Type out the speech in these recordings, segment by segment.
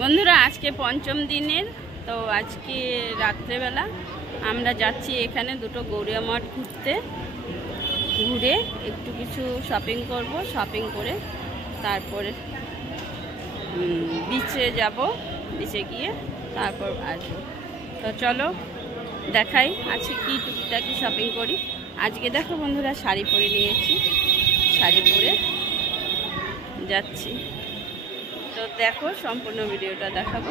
বন্ধুরা আজকে পঞ্চম দিনের, তো আজকে রাত্রেবেলা আমরা যাচ্ছি এখানে দুটো গৌরিয়া মঠ ঘুরতে। ঘুরে একটু কিছু শপিং করব, শপিং করে তারপরে বিচে যাব, বিচে গিয়ে তারপর আসবো। তো চলো দেখাই আজকে কি টুকিটাকি শপিং করি। আজকে দেখো বন্ধুরা শাড়ি পরে নিয়েছি, শাড়ি পরে যাচ্ছি। তো দেখো সম্পূর্ণ ভিডিওটা দেখাবো।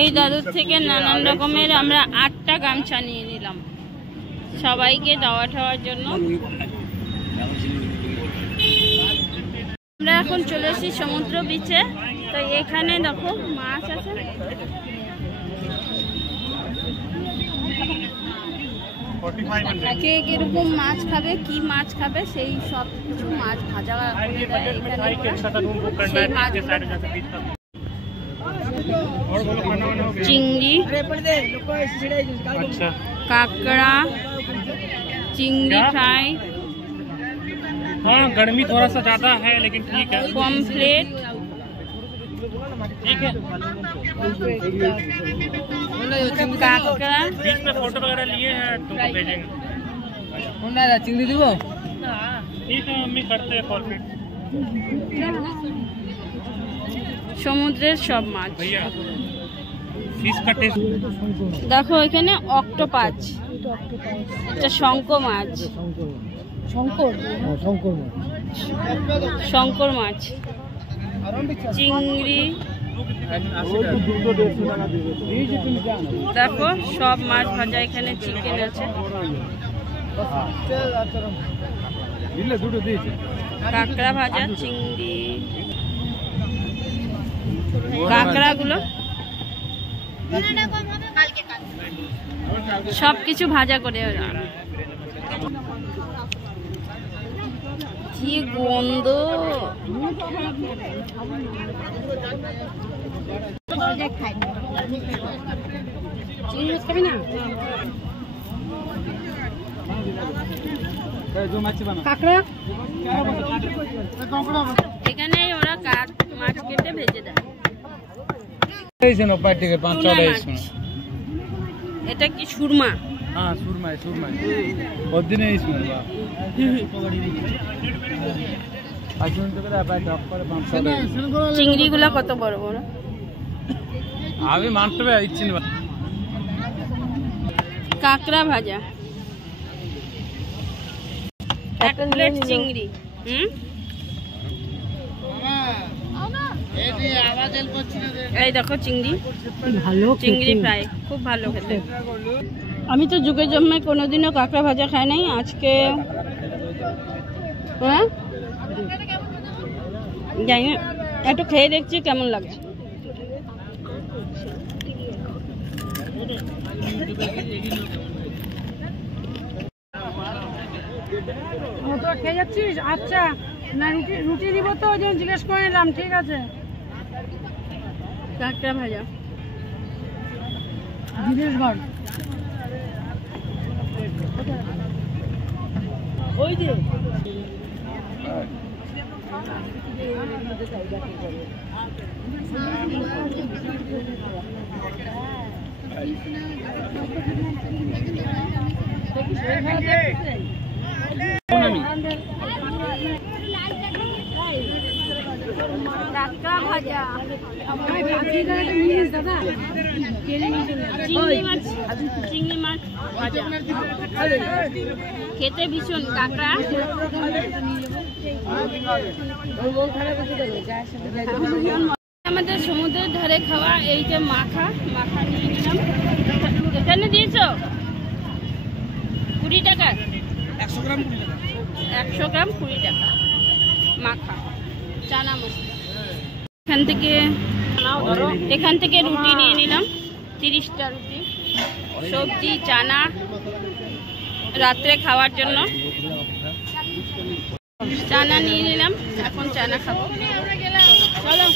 এই দাদুর থেকে নানান রকমের আমরা 8টা গামছা নিয়ে নিলাম সবাইকে দেওয়া ঠাওয়ার জন্য। আমরা এখন চলে এসেছি সমুদ্র বিচে। তো এখানে দেখো মাছ আছে, কে কিরকম মাছ খাবে, কি মাছ খাবে সেই সব কিছু মাছ ভাজা সেই মাছ, चिंगड़ी, काकड़ा, चिंगड़ी फ्राई। हाँ गर्मी थोड़ा सा ज्यादा है लेकिन ठीक है। पॉम्फ्रेट, ठीक है। काकड़ा, बीच में फोटो वगैरह लिए हैं तुमको भेजेंगे। चिंगड़ी दीबो ठीक है मम्मी करते हैं पॉम्फ्रेट। সমুদ্রের সব মাছ। भैया फिश का टेस्ट দেখো এখানে অক্টোপাস, এটা শঙ্খ মাছ, শঙ্কর মাছ, চিংড়ি। দেখো সব মাছ ভাজা, এখানে চিকেন আছে, কাঁকড়া ভাজা, চিংড়ি, কাঁকড়া গুলো সবকিছু ভাজা করে। কি গন্ধ! এখানে ওরা মাছ কেটে ভেজে দেয়। এটা কি সুরমা? হ্যাঁ সুরমা, সুরমা চিংড়ি গুলা কত বড় বড়। আমি মানতে ইচ্ছি না। কাঁকড়া ভাজা, এক প্লেট চিংড়ি। এই দেখো চিংড়ি, চিংড়ি ফ্রাই খুব ভালো খেতে। আমি তো যুগে জন্মে কোনোদিনও কাঁকড়া ভাজা খাই নাই, আজকে হ্যাঁ জানি না, একটু খেয়ে দেখছি কেমন লাগছে। খেয়ে যাচ্ছিস? আচ্ছা না, রুটি দিব তো, ওই জন্য জিজ্ঞেস করে নিলাম। ঠিক আছে। কাঁকড়া ভাজা, জিনিস ঘর ওই যে কাঁকড়া ভাজা, চিংড়ি মাছ ভাজা, খেতে ভীষণ। কাঁকড়া আমাদের সমুদ্রের ধারে খাওয়া এই যে মাখা মাখা নিয়ে নিলাম। এখানে দিয়েছো 20 টাকা, 100 গ্রাম 20 টাকা মাখা চানা মশলা। এখান থেকে রুটি নিয়ে নিলাম 30টা রুটি, সবজি চানা রাত্রে খাওয়ার জন্য। চানা নিয়ে নিলাম, এখন চানা খাবো। চলো।